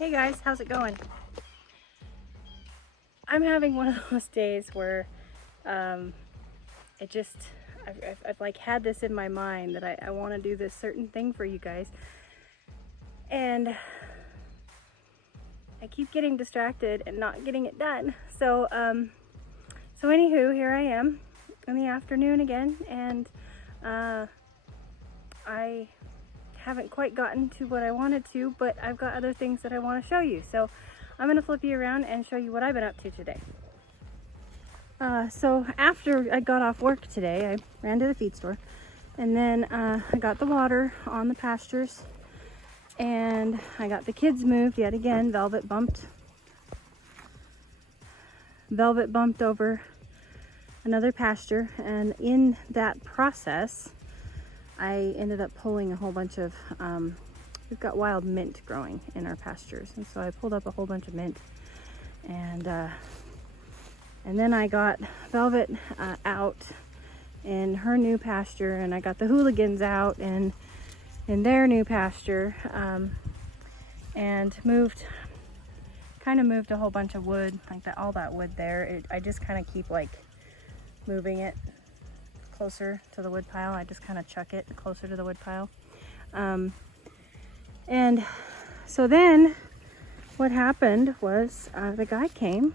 Hey guys, how's it going? I'm having one of those days where I've like had this in my mind that I want to do this certain thing for you guys, and I keep getting distracted and not getting it done. So anywho, here I am in the afternoon again, and I haven't quite gotten to what I wanted to, but I've got other things that I want to show you. So I'm going to flip you around and show you what I've been up to today. So after I got off work today, I ran to the feed store, and then I got the water on the pastures, and I got the kids moved yet again. Velvet bumped over another pasture, and in that process I ended up pulling a whole bunch of we've got wild mint growing in our pastures, and so I pulled up a whole bunch of mint, and then I got Velvet out in her new pasture, and I got the hooligans out in their new pasture, and moved a whole bunch of wood, like that, all that wood there. I just kind of keep like moving it closer to the wood pile. I just kind of chuck it closer to the wood pile. And so then what happened was the guy came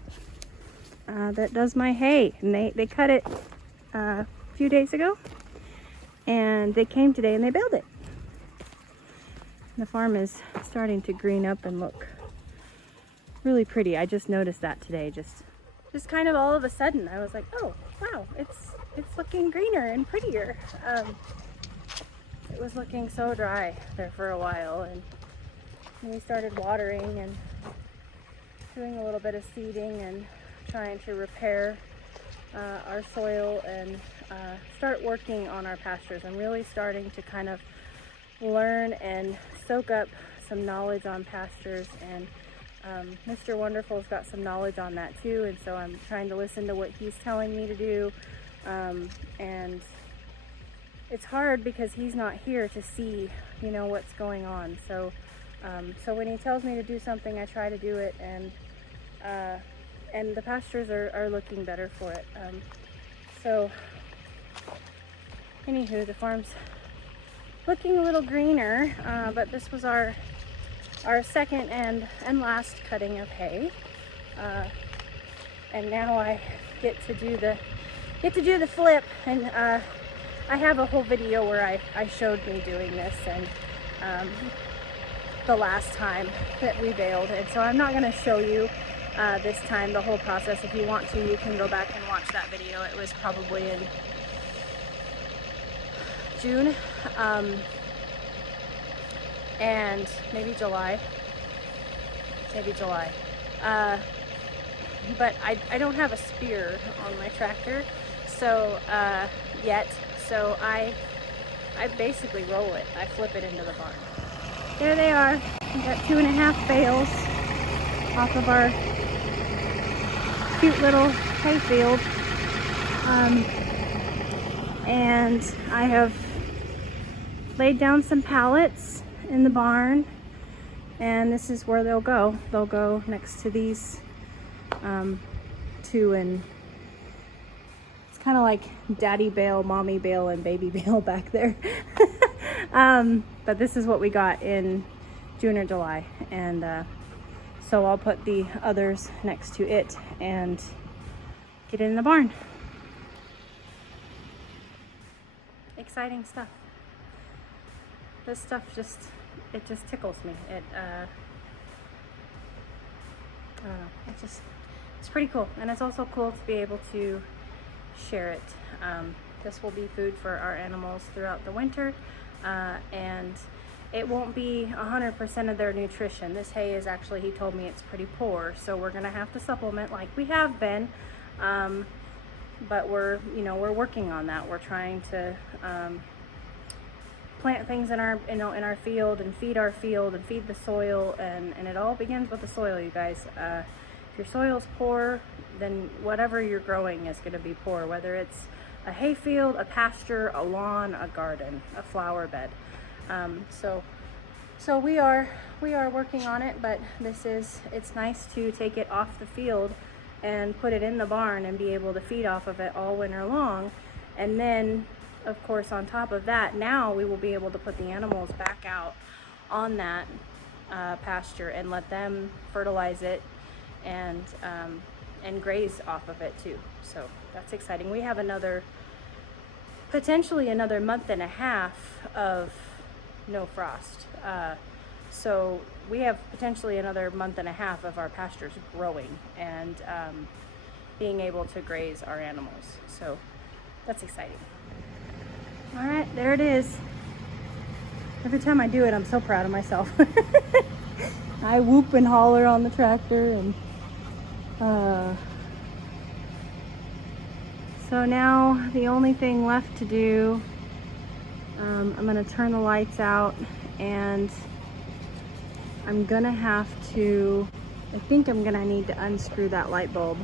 that does my hay, and they cut it a few days ago, and they came today and they baled it. The farm is starting to green up and look really pretty. I just noticed that today, just kind of all of a sudden. I was like, oh wow, it's looking greener and prettier. It was looking so dry there for a while, and we started watering and doing a little bit of seeding and trying to repair our soil and start working on our pastures. I'm really starting to kind of learn and soak up some knowledge on pastures, and Mr. Wonderful's got some knowledge on that too, and so I'm trying to listen to what he's telling me to do, and it's hard because he's not here to see, what's going on. So when he tells me to do something, I try to do it, and the pastures are looking better for it. So anywho, the farm's looking a little greener, but this was our second and last cutting of hay, and now I get to do the flip, and I have a whole video where I showed me doing this, and the last time that we baled, and so I'm not going to show you this time the whole process. If you want to, you can go back and watch that video. It was probably in June, and maybe July, but I don't have a spear on my tractor, so yet, so I basically roll it. I flip it into the barn. There they are. We got 2.5 bales off of our cute little hay field, and I have laid down some pallets in the barn, and this is where they'll go. They'll go next to these two, and it's kind of like daddy bale, mommy bale, and baby bale back there. But this is what we got in June or July, and so I'll put the others next to it and get it in the barn. Exciting stuff. This stuff just tickles me. It's pretty cool, and it's also cool to be able to share it. This will be food for our animals throughout the winter, and it won't be 100% of their nutrition. This hay is actually, he told me, it's pretty poor, so we're gonna have to supplement like we have been, but we're working on that. We're trying to plant things in our field, and feed our field, and feed the soil, and it all begins with the soil, you guys. If your soil's poor, then whatever you're growing is going to be poor, whether it's a hay field, a pasture, a lawn, a garden, a flower bed. So So we are working on it, but it's nice to take it off the field and put it in the barn and be able to feed off of it all winter long. And then, of course, on top of that, now we will be able to put the animals back out on that pasture and let them fertilize it and graze off of it too. So that's exciting. We have potentially another month and a half of no frost. So we have potentially another month and a half of our pastures growing and being able to graze our animals. So that's exciting. All right, there it is. Every time I do it, I'm so proud of myself. I whoop and holler on the tractor, and so now the only thing left to do, I'm gonna turn the lights out, and I'm gonna have to, I think I'm gonna need to unscrew that light bulb.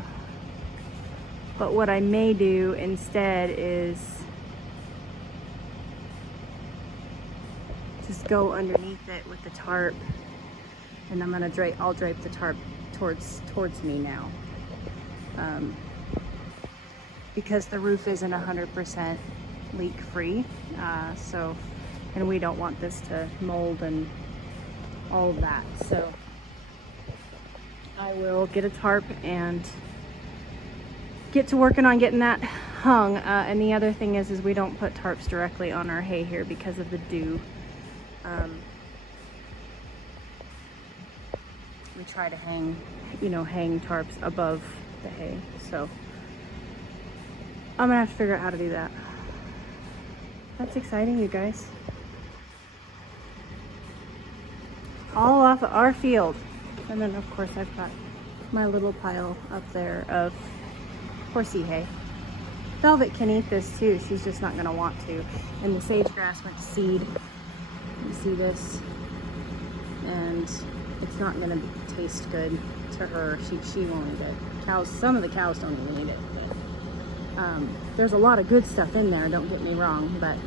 But what I may do instead is just go underneath it with the tarp, and I'll drape the tarp towards me now, because the roof isn't 100% leak free, and we don't want this to mold and all of that. So I will get a tarp and get to working on getting that hung. And the other thing is we don't put tarps directly on our hay here because of the dew. We try to hang tarps above the hay. So I'm gonna have to figure out how to do that. That's exciting, you guys. All off of our field. And then of course I've got my little pile up there of horsey hay. Velvet can eat this too, she's just not gonna want to. And the sage grass went to seed. You see this? And it's not gonna taste good to her. She won't eat it. Some of the cows don't even eat it. But, there's a lot of good stuff in there, don't get me wrong, but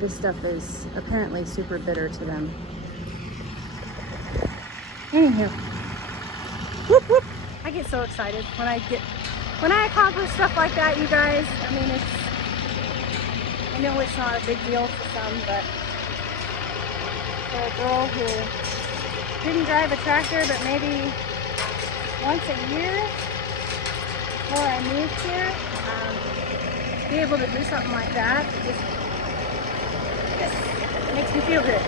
this stuff is apparently super bitter to them. Anywho, whoop whoop. I get so excited when I accomplish stuff like that, you guys. I mean, I know it's not a big deal to some, but for a girl who didn't drive a tractor, but maybe once a year before I moved here, be able to do something like that just makes me feel good.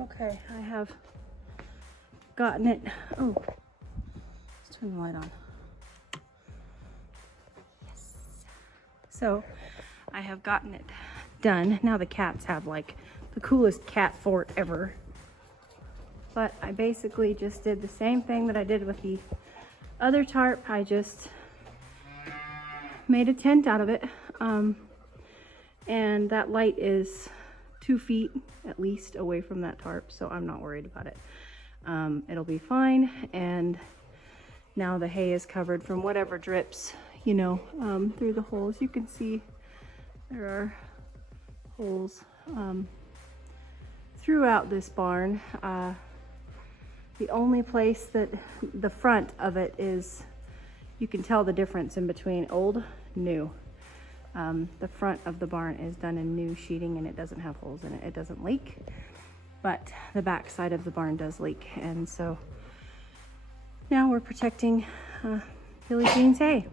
Okay, I have gotten it. Oh, let's turn the light on. Yes. So I have gotten it done. Now the cats have like the coolest cat fort ever. But I basically just did the same thing that I did with the other tarp. I just made a tent out of it. And that light is 2 feet at least away from that tarp, so I'm not worried about it. It'll be fine. And now the hay is covered from whatever drips, through the holes. You can see there are holes throughout this barn. The only place that the front of it is, you can tell the difference in between old, new. The front of the barn is done in new sheeting and it doesn't have holes in it. It doesn't leak, but the back side of the barn does leak. And so now we're protecting Billie Jean's hay.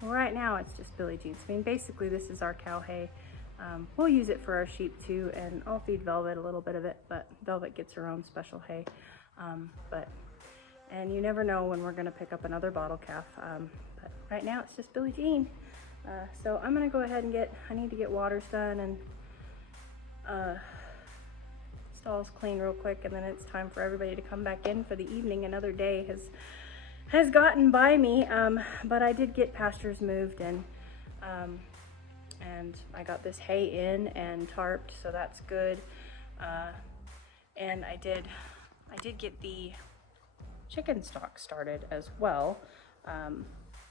Well, right now it's just Billie Jean's. I mean, basically this is our cow hay. We'll use it for our sheep too, and I'll feed Velvet a little bit of it, but Velvet gets her own special hay. And you never know when we're gonna pick up another bottle calf. But right now it's just Billie Jean. So I'm gonna go ahead and I need to get waters done and stalls clean real quick, and then it's time for everybody to come back in for the evening. Another day has gotten by me, but I did get pastures moved, and I got this hay in and tarped, so that's good. And I did get the chicken stock started as well,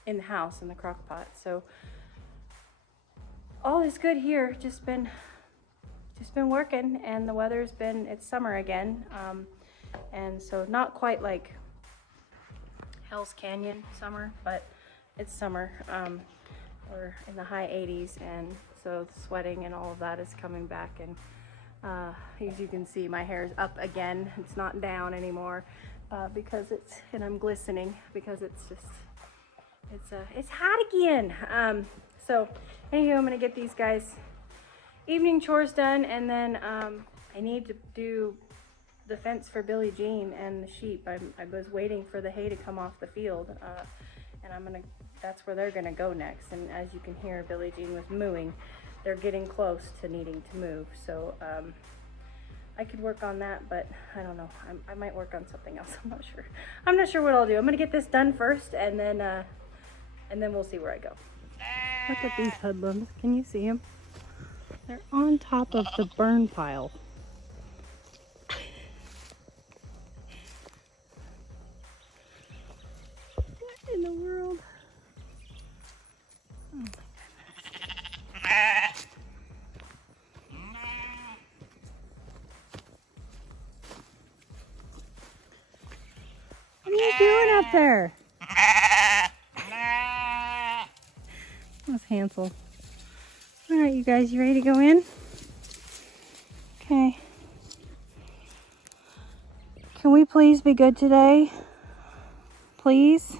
in the house in the crock pot. So all is good here. Just been working, and the weather's been, it's summer again, and so not quite like Hell's Canyon summer, but it's summer. We're in the high 80s, and so the sweating and all of that is coming back, and as you can see, my hair is up again. It's not down anymore, because and I'm glistening because it's hot again. So anywho, I'm gonna get these guys evening chores done, and then I need to do the fence for Billie Jean and the sheep. I was waiting for the hay to come off the field, and that's where they're gonna go next. And as you can hear, Billie Jean was mooing. They're getting close to needing to move, so I could work on that, but I don't know. I might work on something else. I'm not sure what I'll do. I'm gonna get this done first, and then we'll see where I go. Look at these hoodlums. Can you see them? They're on top of the burn pile. What in the world? Oh my goodness. What are you doing up there? That's Hansel. All right, you guys, you ready to go in? Okay. Can we please be good today? Please?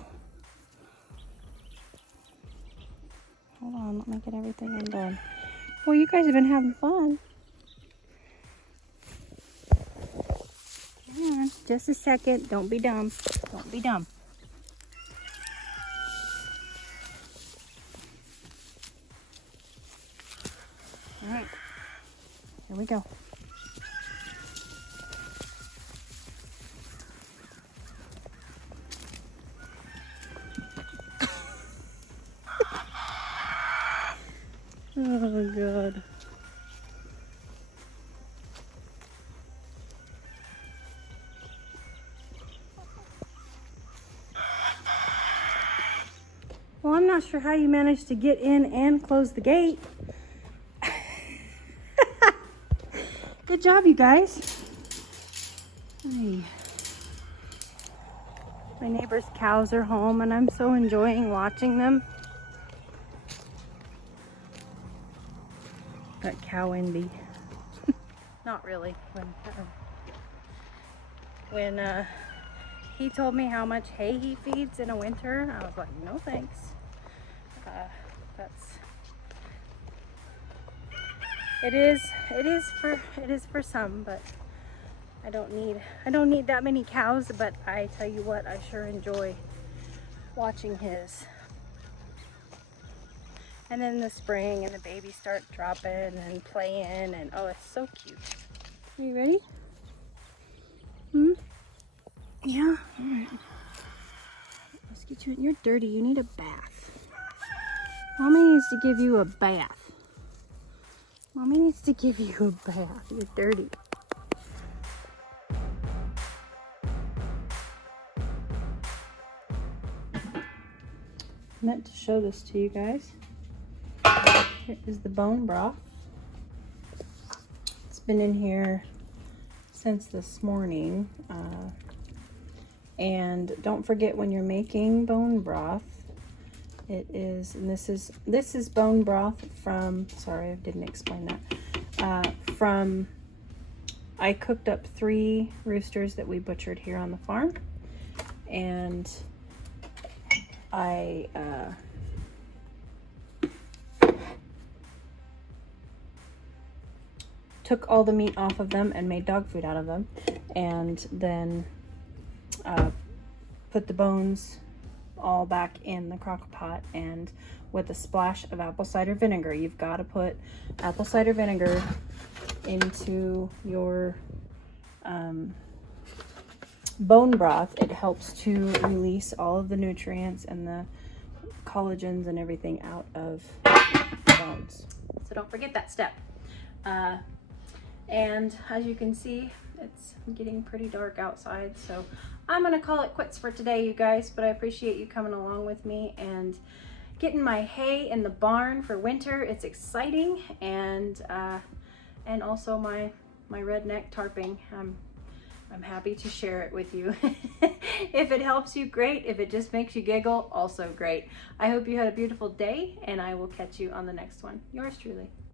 Hold on, let me get everything undone. Well, you guys have been having fun. Hang on, just a second. Don't be dumb. Don't be dumb. All right, here we go. Oh, God. Well, I'm not sure how you managed to get in and close the gate. Good job, you guys. Hey. My neighbor's cows are home, and I'm so enjoying watching them. Got cow envy. Not really. When he told me how much hay he feeds in a winter, I was like, no thanks. It is for some, but I don't need that many cows. But I tell you what, I sure enjoy watching his. And then in the spring, and the babies start dropping and playing, and oh, it's so cute. Are you ready? Yeah? All right. Let's get you in. You're dirty. You need a bath. Mommy needs to give you a bath. Mommy needs to give you a bath. You're dirty. I meant to show this to you guys. Here is the bone broth. It's been in here since this morning. And don't forget, when you're making bone broth, it is, and this is bone broth from, sorry, I didn't explain that. I cooked up 3 roosters that we butchered here on the farm, and I took all the meat off of them and made dog food out of them, and then put the bones all back in the crock pot, and with a splash of apple cider vinegar. You've got to put apple cider vinegar into your bone broth, it helps to release all of the nutrients and the collagens and everything out of bones. So don't forget that step. And as you can see, it's getting pretty dark outside, so I'm gonna call it quits for today, you guys, but I appreciate you coming along with me and getting my hay in the barn for winter. It's exciting, and also my redneck tarping. I'm happy to share it with you. If it helps you, great. If it just makes you giggle, also great. I hope you had a beautiful day, and I will catch you on the next one. Yours truly.